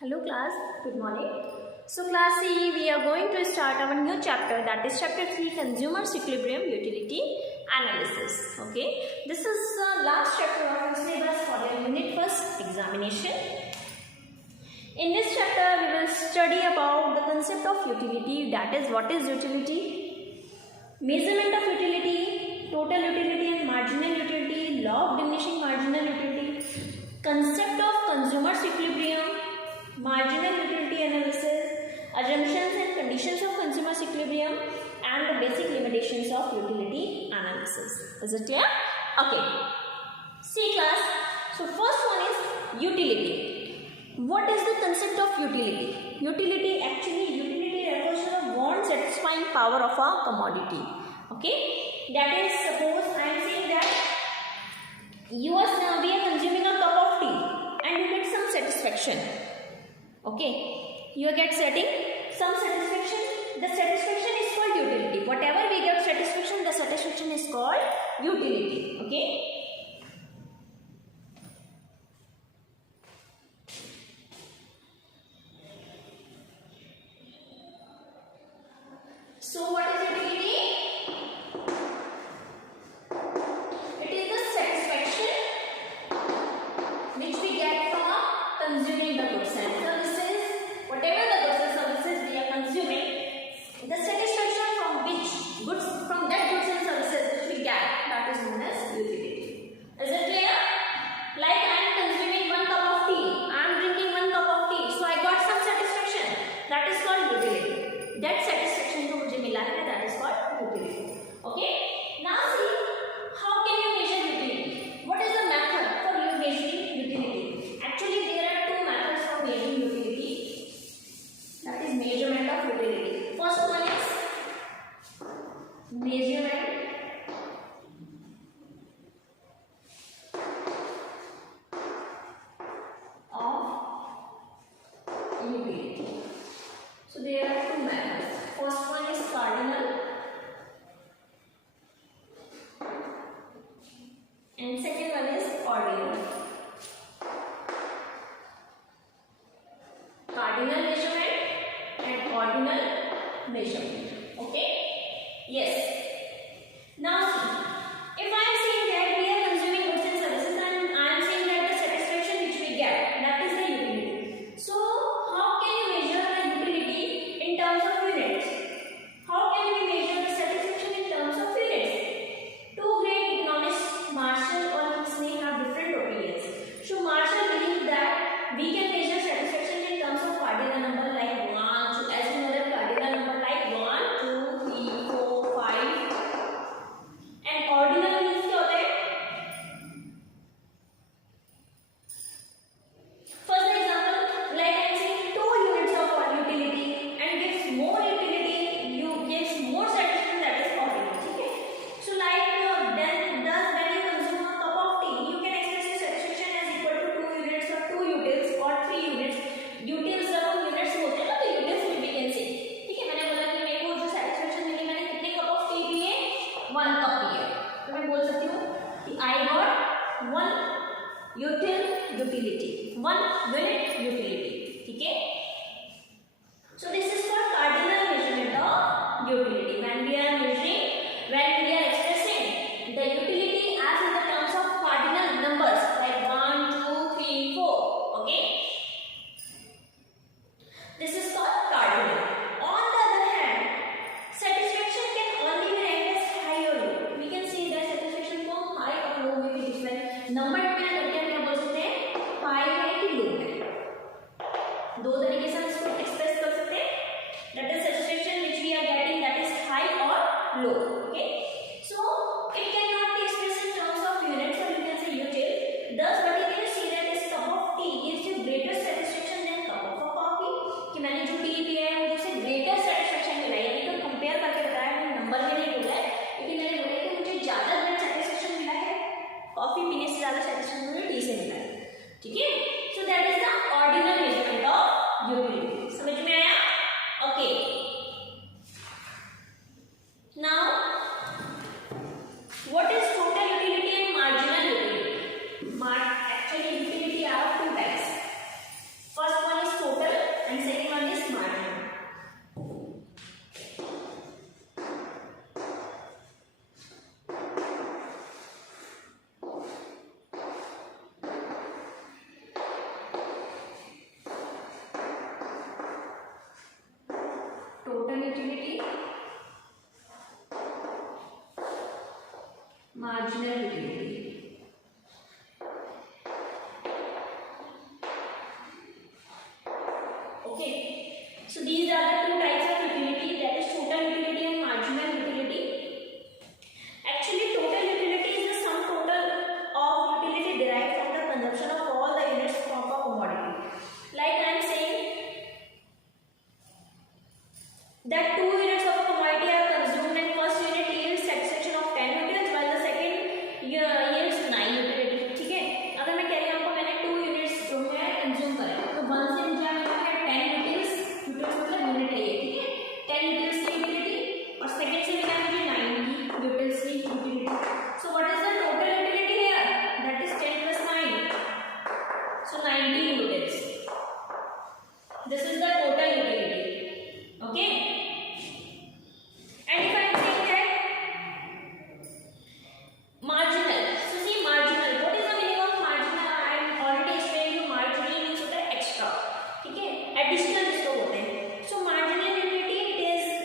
Hello class, good morning. So class C, we are going to start our new chapter, that is chapter 3, Consumers Equilibrium Utility Analysis. Okay, this is the last chapter of our syllabus for the unit first examination. In this chapter, we will study about the concept of utility, that is what is utility, measurement of utility, total utility and marginal utility, law of diminishing marginal utility, concept of consumers equilibrium, marginal utility analysis, assumptions and conditions of consumers equilibrium, and the basic limitations of utility analysis. Is it clear? Okay. See class. So first one is utility. What is the concept of utility? Utility refers to the want satisfying power of a commodity. Okay. That is, suppose I am saying that we are consuming a cup of tea and you get some satisfaction. Okay, you get some satisfaction. The satisfaction is called utility. Whatever we get satisfaction, the satisfaction is called utility. Okay. So what is utility? It is the satisfaction which we get from consuming the goods and services. Whatever the goods and services we are consuming, the satisfaction from that goods and services which we get, that is known as utility. Is it clear? Like I am consuming one cup of tea, I am drinking one cup of tea, so I got some satisfaction. That is called utility. That satisfaction जो मुझे मिला है, that is called utility. Okay. Now see, how can you measure utility? What is the method for measuring utility? Actually, there are two methods for measuring utility. That is measurement of utility. First one is measurement of utility. So there are two methods. First one is cardinal and second one is ordinal. Cardinal measurement and ordinal measurement. Okay? Yes. Now see, if I am saying that we are consuming goods and services and I am saying that the satisfaction which we get, that is the utility. So how can you measure the utility in terms of units? How can we measure the satisfaction in terms of units? Two great economists, Marshall or Huxley, have different opinions. So Marshall believes that we can measure satisfaction in terms of cardinal number like 1. So as you know that cardinal number like 1, 2, 3, 4, 5, Okay. So these are the two types of utility, that is total utility and marginal utility. Actually, total utility is the sum total of utility derived from the consumption of all the units of a commodity. Like I am saying that 2 units of a commodity are consumed and first unit yields satisfaction of 10 utils while the second yields 9 utility. ठीक है, अगर मैं कह रही हूँ आपको मैंने 2 units जो है कंज्यूम करे तो 1 से मुझे मिला है 10 यूटिल्स, यूटिल्स मतलब यूनिट है ये, ठीक है, 10 यूटिल्स की यूटिलिटी और सेकंड से मिला मुझे 9 यूटिल्स की utility. So what is the total utility here, that is 10 plus 9, so 90 utils. This is the total utility. Okay. And if I am saying that marginal, so see marginal, what is the meaning of marginal? I am already explained you. Marginal means होता है extra, ठीक है, additional जिसको बोलते हैं. So marginal utility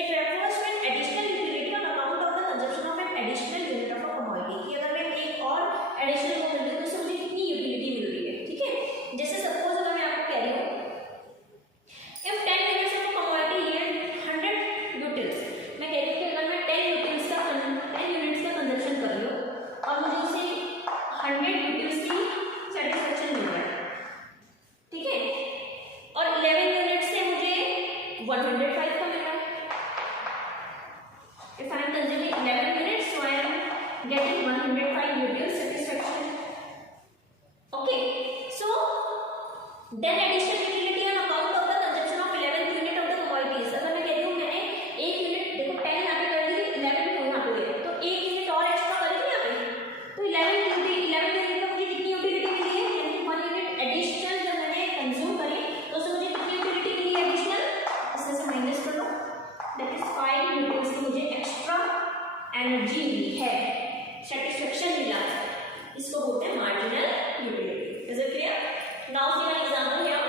it refers to an additional utility on account of the consumption of an additional unit of a commodity. कि अगर मैं एक और additional को मिल रही हूँ तो मुझे कितनी utility मिल रही है, ठीक है. जैसे suppose अगर मैं आपको कह रही हूँ if 10 units of a commodity yield 100 utils, मैं कह रही हूँ कि अगर मैं 10 units का कंजप्शन कर रही हूँ और मुझे उसे 100 utils की सेटिस्फेक्शन मिल रहा है, ठीक है, और 11 यूनिट्स से मुझे 105 का मिल रहा है. If I am consuming 11 units, so I am getting 105 utils satisfaction. Okay, so then additional utility on account of the consumption of 11th unit of the commodities. अगर मैं कह रही हूँ मैंने एक यूनिट, देखो 10 यहाँ पे कर दी, 11 को यहाँ पे ले, तो एक यूनिट और एक्स्ट्रा करेंगे यहाँ पे, तो 11 यूनिट का मुझे कितनी यूटिलिटी मिली है, यानी 1 यूनिट एडिशनल जब मैंने कंज्यूम करी तो उससे मुझे कितनी यूटिलिटी मिली है एडिशनल, इसमें से माइनस कर लो, दैट इज 5 यूनिट्स की मुझे एक्स्ट्रा एनर्जी मिली है, सेटिस्फेक्शन मिला है, इसको बोलते हैं marginal utility. Is it clear? Now see an example here.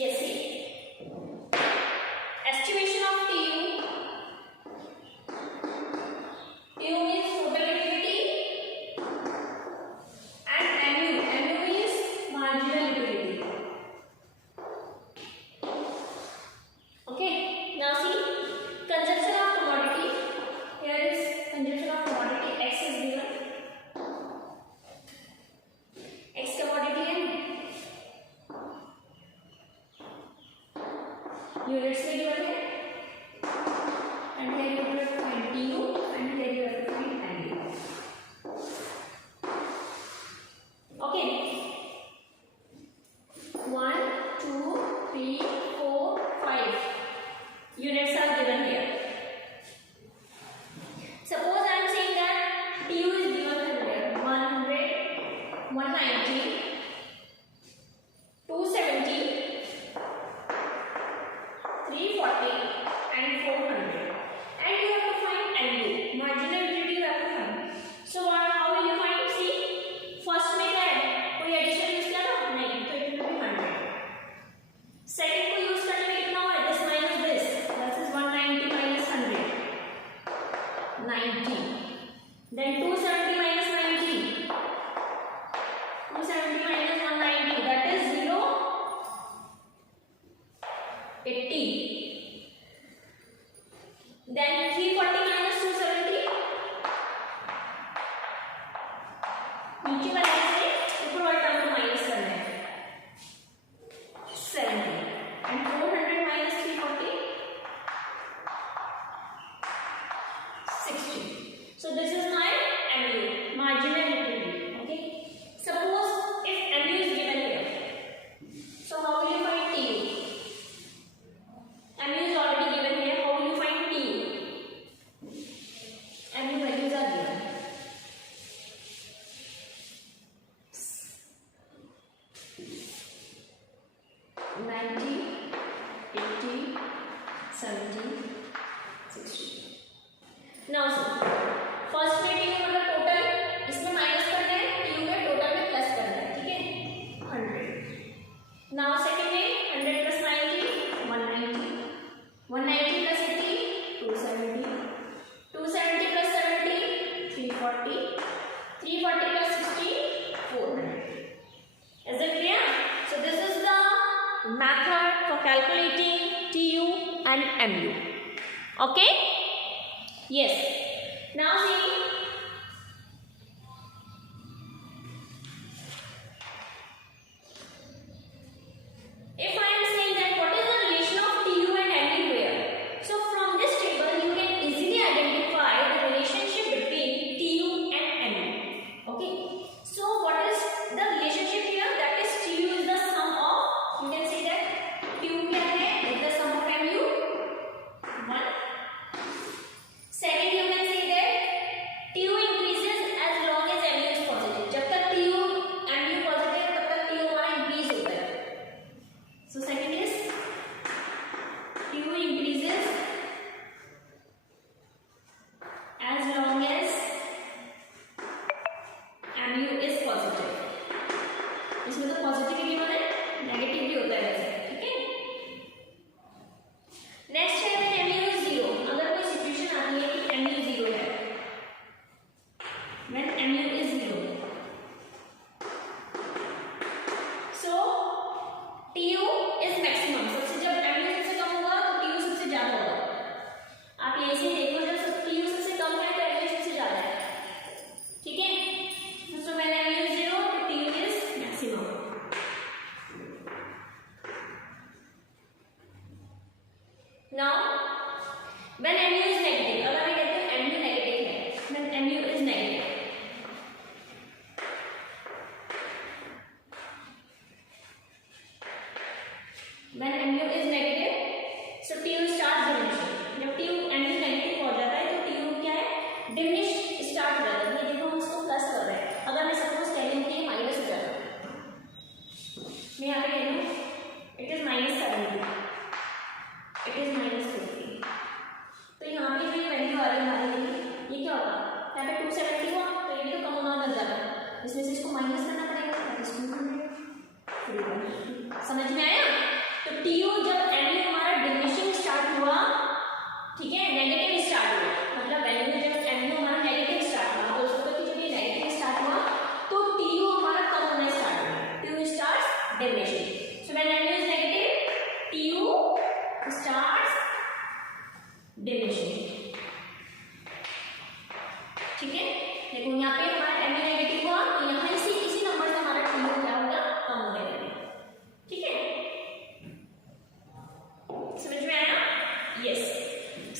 Yes, see. Estimation of TU. TU means total utility and MU. MU means marginal utility. Okay. Now see, consumption of commodity. Here is consumption of commodity. X is given. X commodity and units में given है, and here you have to find TU and here you have to find MU. Okay, 1, 2, 3, 4, 5 units are given here. Suppose I am saying that TU is given here 100, 190, 270, 340 and 400, and you have to find MU, marginal utility you have to find. So how will you find? See, first में क्या है, कोई addition use किया ना, नहीं, तो it will be 100. Second को use करने में कितना हुआ, this minus this, that is 190 minus 100, 90. Then 270 minus 90, 270 minus 190, that is 0, 80. Then 340 minus 270, नीचे वाले से ऊपर वाले टर्म को माइनस करना है, 70. And 400 minus 340, 60. So this is my MU, marginal utility. Okay. Suppose if MU is given here, so how will you find TU? MU is already given here. How will you find TU? MU values are given. 90, 80, 70, now see first में TU मतलब total, इसमें minus करना है, TU में total में plus करना है, ठीक है 100। नाउ सेकंड में 100 plus 90 190, 190 plus 80 270, 270 plus 70 340, 340 plus 60 400. Is it clear? So this is the method for calculating TU and MU. Okay? Yes. Now see, if I am saying that what is the relation of TU and MU here? So from this table you can easily identify the relationship between TU and MU. Okay. So what is the relationship here? That is TU is the sum of, you can say that TU क्या है? Is the sum of MU 1. Second you can say that TU increases as long as MU is positive. जब तक TU MU positive है तब तक TU हमारा increase होता है. So second is TU increases as long as MU is positive. इसमें तो पॉजिटिव भी होता है, नेगेटिव भी होता है वैसे, ठीक है. नेक्स्ट है when MU is 0. अगर कोई सिचुएशन आती है कि MU 0 है, when MU is 0, so TU is maximum. सबसे जब MU सबसे कम होगा तो TU सबसे ज्यादा होगा. आप ये से देखो, जब TU सबसे कम है तो MU सबसे ज्यादा है, ठीक है. So when MU is 0 तो TU is maximum. Now when MU is negative, अगर मैं कहती हूँ MU नेगेटिव है, when MU is negative, when MU is negative, so TU starts diminishing. जब TU MU नेगेटिव हो जाता है तो TU क्या है, डिमिनिश स्टार्ट हो जाता है. ये देखो हम इसको प्लस कर रहे हैं. अगर मैं सपोज कह रही हूँ कि ये माइनस हो जाता है, मैं यहाँ पे कह रही हूँ इट इज -70, इट इज -50, तो यहाँ पे जो वैल्यू आ रही है हमारे लिए, ये क्या होगा, यहाँ पे 270 हुआ तो ये भी तो कम होना लग जाता है, इसमें से इसको माइनस करना पड़ेगा, समझ में आया. तो TU जब MU हमारा डिमिनिशिंग स्टार्ट हुआ, ठीक है, नेगेटिव स्टार्ट हुआ, मतलब वैल्यू जब MU हमारा नेगेटिव स्टार्ट हुआ तो उसको कि जब ये नेगेटिव स्टार्ट हुआ तो TU हमारा कम होना स्टार्ट हुआ, TU starts diminishing. So when MU is negative TU starts diminishing, ठीक है. देखो यहाँ पे हमारा MU नेगेटिव हुआ तो यहाँ इसी नंबर से हमारा TU क्या होगा, कम होने लगेगा, ठीक है. समझ में आया? Yes.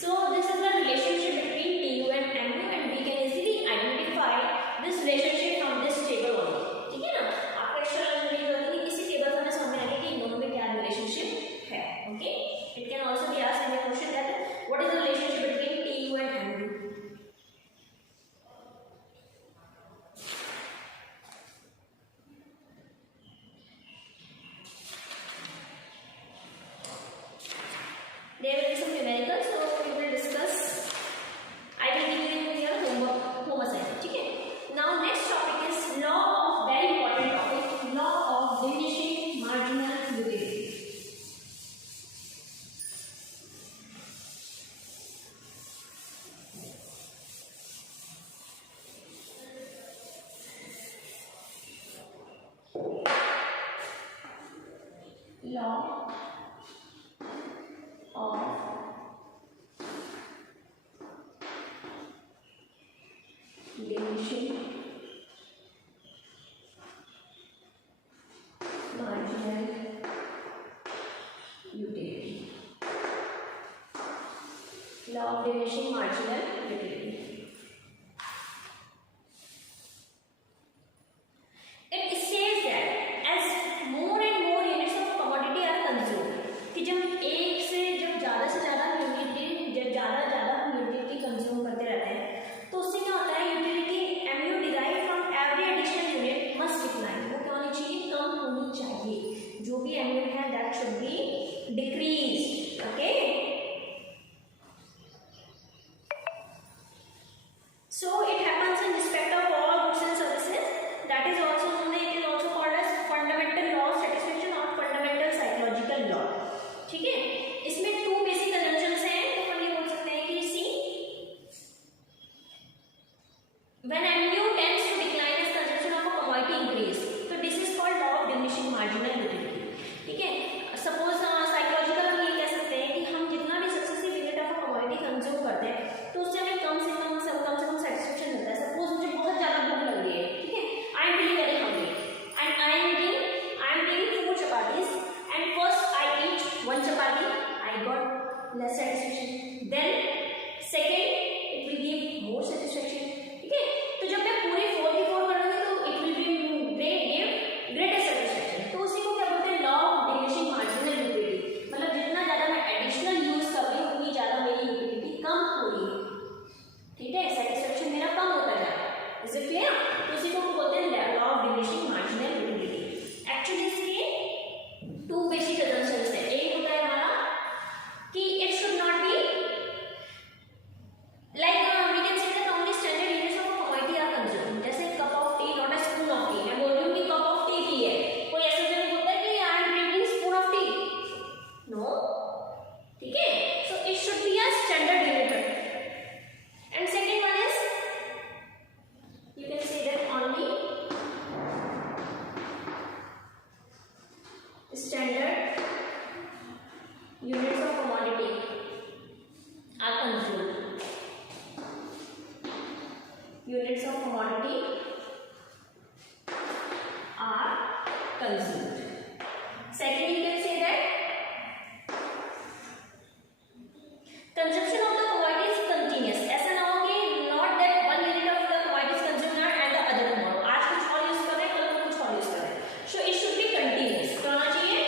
So this is the relationship between TU and MU and we can easily identify this relationship from this table only. ठीक है ना? आपको एक्स्ट्रा जानने की जरूरत नहीं, इसी टेबल से हमें समझ में आएगा कि इन दोनों में क्या रिलेशनशिप है. Okay? It can also be asked in the question that what is the relationship between TU and MU? There will be some numericals, so we will discuss. I will give you your home assignment. ठीक है. Now next topic is law of, very important topic, law of diminishing marginal utility. Law of diminishing marginal utility. Law of diminishing marginal utility. It says that as more and more units of commodity are consumed, कि जब एक से ज़्यादा utility consume करते रहते हैं तो उससे क्या होता है, utility MU derive from every additional unit must decline. वो क्या होनी चाहिए, कम होनी चाहिए. जो भी MU है that should be decrease. Okay. less satisfaction. Then second, it will give more satisfaction. ठीक है, तो जब मैं पूरे 4 की 4 करूँगी तो it will give greater satisfaction. तो उसी को क्या बोलते हैं, law of diminishing marginal utility. मतलब जितना ज़्यादा मैं additional use कर रही हूँ उतनी ज़्यादा मेरी utility कम हो रही है. ठीक है, satisfaction मेरा कम होता जा रहा है. Is it clear? तो उसी को बोलते हैं law of diminishing marginal utility. Actually इसके 2 basic assumptions हैं. एक होता है हमारा कि it should not be like we can say that only standard units of commodity are consumed. जैसे cup of tea not a spoon of tea. मैं बोल रही हूँ कि cup of tea पी है, कोई ऐसा जरूर बोलता है कि I am drinking spoon of tea. No, ठीक है. So it should be a standard unit. And second one is you can say that only standard units of commodity are consumed. Units of commodity are consumed. Second, you can say that consumption of the commodity is continuous. ऐसा ना हो कि not that one unit of the commodity is consumed and the other tomorrow. आज कुछ और use कर रहे हैं, कल को कुछ और यूज कर रहे हैं. So it should be continuous. क्या होना चाहिए?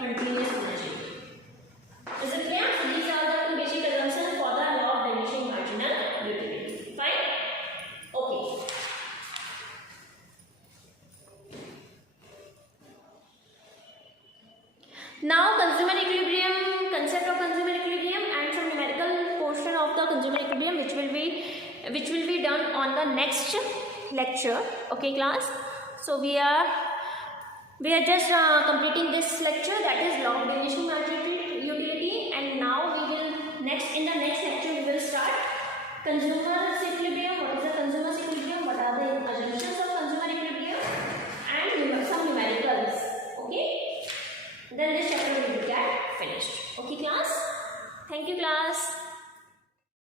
Continuous होना चाहिए. Is it clear? So these are the 2 basic assumptions for the law of diminishing marginal utility. Fine? Okay. Now consumer equilibrium, concept of consumer equilibrium and some numerical portion of the consumer equilibrium which will be done on the next lecture. Okay class, so we are just completing this lecture, that is law of diminishing marginal utility, and now we will in the next lecture we will start consumer equilibrium. What is the consumer equilibrium, what are the assumptions of consumer equilibrium, and some numericals. Okay, then this chapter will get finished. Okay class, thank you class.